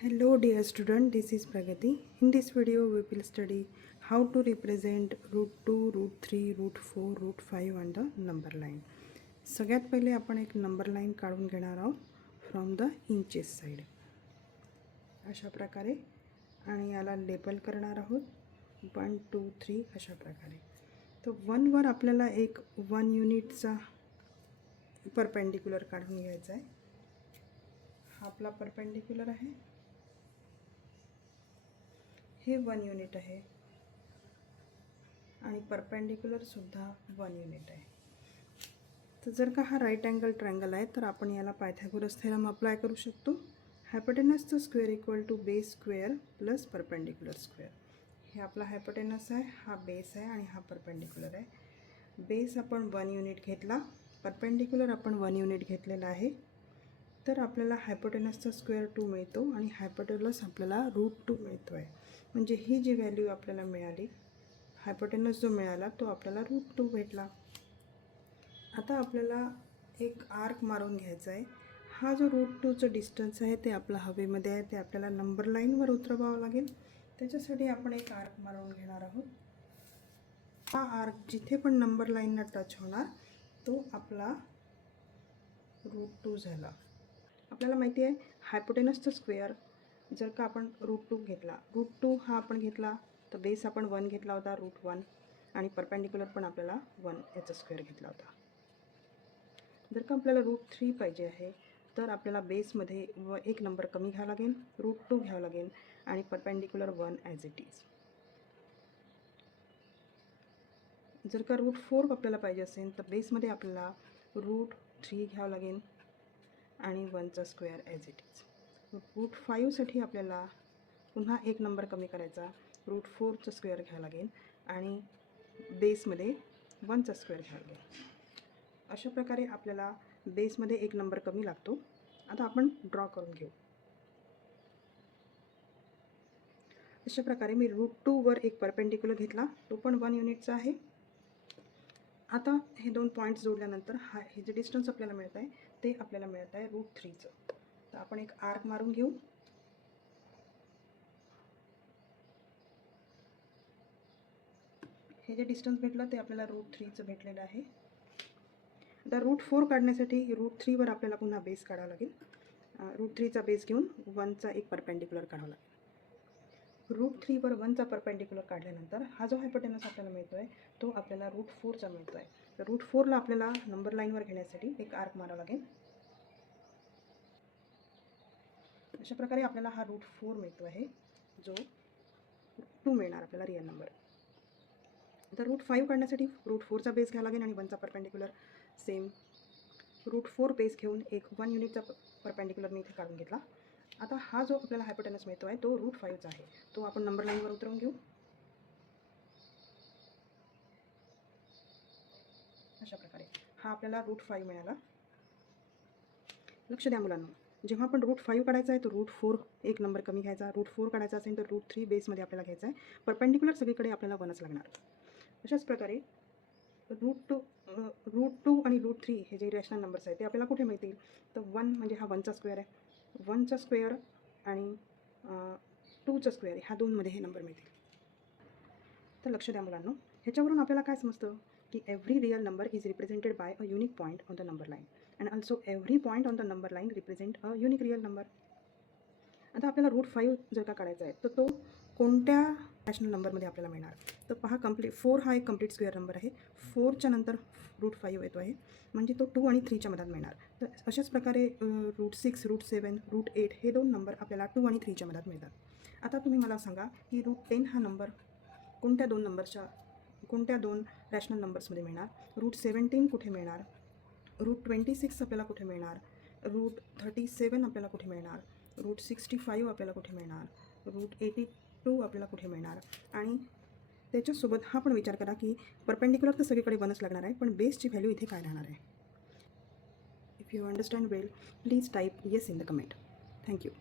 Hello dear student, this is Pragati. In this video we will study how to represent root 2, root 3, root 4, root 5 on the number line. सगळ्यात पहिले आपण एक number line काढून घेणार आहोत from the inches side अशा प्रकारे आणि याला लेबल करणार आहोत 1 2 3 अशा प्रकारे. तो 1 वर आपल्याला एक 1 युनिटचा परपेंडिक्युलर काढून घ्यायचा आहे. हा आपला परपेंडिक्युलर आहे. हे 1 युनिट आहे आणि परपेंडिक्युलर सुद्धा 1 युनिट आहे. तर जर का हा राईट अँगल ट्रायंगल आहे तर आपण याला पायथागोरस थेरम अप्लाय करू शकतो. हायपोटेनसचा square equal to base square plus perpendicular square. हे आपला हायपोटेनस आहे, हा बेस आहे आणि हा परपेंडिक्युलर आहे. बेस आपण 1 युनिट घेतला, परपेंडिक्युलर आपण 1 युनिट घेतलेला आहे. तर आपल्याला हायपोटेनसचा स्क्वेअर 2 मिळतो आणि हायपोटेनस आपल्याला रूट 2 मिळतो आहे. म्हणजे ही जी व्हॅल्यू आपल्याला मिळाली, हायपोटेनस जो मिळाला तो आपल्याला रूट 2 भेटला. आता आपल्याला एक आर्क मारून घ्यायचा आहे. हा जो रूट 2चं डिस्टन्स आहे ते आपलं हवेमध्ये आहे, ते आपल्याला नंबर लाईनवर उतरवावं लागेल. त्याच्यासाठी आपण एक आर्क मारून घेणार आहोत. हा आर्क जिथे पण नंबर लाईनला टच होणार तो आपला रूट 2 झाला. आपल्याला माहिती आहे हायपोटेनसचं स्क्वेअर जर का आपण रूट 2 घेतला, रूट 2 हा आपण घेतला तर बेस आपण 1 घेतला होता रूट 1 आणि परपेंडिक्युलर पण आपल्याला 1 याचा स्क्वेअर घेतला होता. जर का आपल्याला रूट 3 पाहिजे आहे तर आपल्याला बेसमध्ये एक नंबर कमी घ्यावा लागेल, रूट 2 घ्यावं लागेल आणि परपेंडिक्युलर 1 ॲज इट इज. जर का रूट 4 आपल्याला पाहिजे असेल तर बेसमध्ये आपल्याला रूट 3 घ्यावं लागेल आणि 1चा square as it is. Root 5साठी आपल्याला पुन्हा एक नंबर कमी करायचा, रूट 4चा स्क्वेअर घ्यावा लागेल आणि बेसमध्ये 1चा स्क्वेअर घ्यावा लागेल. अशा प्रकारे आपल्याला बेसमध्ये एक नंबर कमी लागतो. आता आपण ड्रॉ करून घेऊ. अशा प्रकारे मी रूट 2 वर एक परपेंडिक्युलर घेतला, तो पण 1 युनिटचा आहे. आता हे दोन पॉईंट्स जोडल्यानंतर हे जे डिस्टन्स आपल्याला मिळत आहे ते आपल्याला मिळत आहे रूट 3चं. तर आपण एक आर्क मारून घेऊ. हे जे डिस्टन्स भेटलं ते आपल्याला रूट 3चं भेटलेलं आहे. आता रूट 4 काढण्यासाठी रूट 3 वर आपल्याला पुन्हा बेस काढावा लागेल. रूट 3चा बेस घेऊन 1चा एक परपेंडिक्युलर काढावा लागेल. रूट 3 वर 1चा परपेंडिक्युलर काढल्यानंतर हा जो हायपोटेनस आपल्याला मिळतो आहे तो आपल्याला रूट 4चा मिळतो आहे. तर रूट 4ला आपल्याला नंबर लाईनवर घेण्यासाठी एक आर्क मारावा लागेल. अशा प्रकारे आपल्याला हा रूट 4 मिळतो आहे, जो 2 मिळणार आपल्याला रिअल नंबर. तर रूट 5 काढण्यासाठी रूट 4चा बेस घ्यावा लागेल आणि 1चा परपेंडिक्युलर सेम रूट 4 बेस घेऊन एक 1 युनिटचा परपेंडिक्युलर मी इथे काढून घेतला. आता हा जो आपल्याला हायपोटेनस मिळतो आहे तो रूट 5चा आहे, तो आपण नंबर लाईनवर उतरवून घेऊ. अशा प्रकारे हा आपल्याला रूट 5 मिळाला. लक्ष द्या मुलांना, जेव्हा आपण रूट 5 काढायचा आहे तो रूट 4 एक नंबर कमी घ्यायचा, रूट 4 काढायचा असेल तर रूट 3 बेसमध्ये आपल्याला घ्यायचा आहे. परपेंडिक्युलर सगळीकडे आपल्याला 1च लागणार. अशाच प्रकारे रूट 2 आणि रूट 3 हे जे रॅशनल नंबर्स आहेत ते आपल्याला कुठे मिळतील, तर 1 म्हणजे हा 1चा स्क्वेअर आहे, 1चा स्क्वेअर आणि 2चा स्क्वेअर ह्या दोनमध्ये हे नंबर मिळतील. तर लक्ष द्या मुलांनो, ह्याच्यावरून आपल्याला काय समजतं की every real number is represented by a unique point on the number line and also every point on the number line represent a unique real number. आता आपल्याला रूट 5 जर का काढायचा आहे तर तो कोणत्या रॅशनल नंबरमध्ये आपल्याला मिळणार, तर पहा 4 हा एक कंप्लीट स्क्वेअर नंबर आहे. 4च्या नंतर रूट 5 येतो आहे म्हणजे तो 2 आणि 3च्या मधात मिळणार. तर अशाच प्रकारे रूट 6, रूट 7, रूट 8 हे दोन नंबर आपल्याला 2 आणि 3च्या मधात मिळतात. आता तुम्ही मला सांगा की रूट 10 हा नंबर कोणत्या दोन रॅशनल नंबर्समध्ये मिळणार, रूट 17 कुठे मिळणार, रूट 26 आपल्याला कुठे मिळणार, रूट 37 आपल्याला कुठे मिळणार, रूट 65 आपल्याला कुठे मिळणार, रूट 82 आपल्याला कुठे मिळणार. आणि त्याच्यासोबत हा पण विचार करा की परपेंडिक्युलर तर सगळीकडे 1च लागणार आहे, पण बेसची व्हॅल्यू इथे काय राहणार आहे. If you understand well please type yes in the comment. Thank you.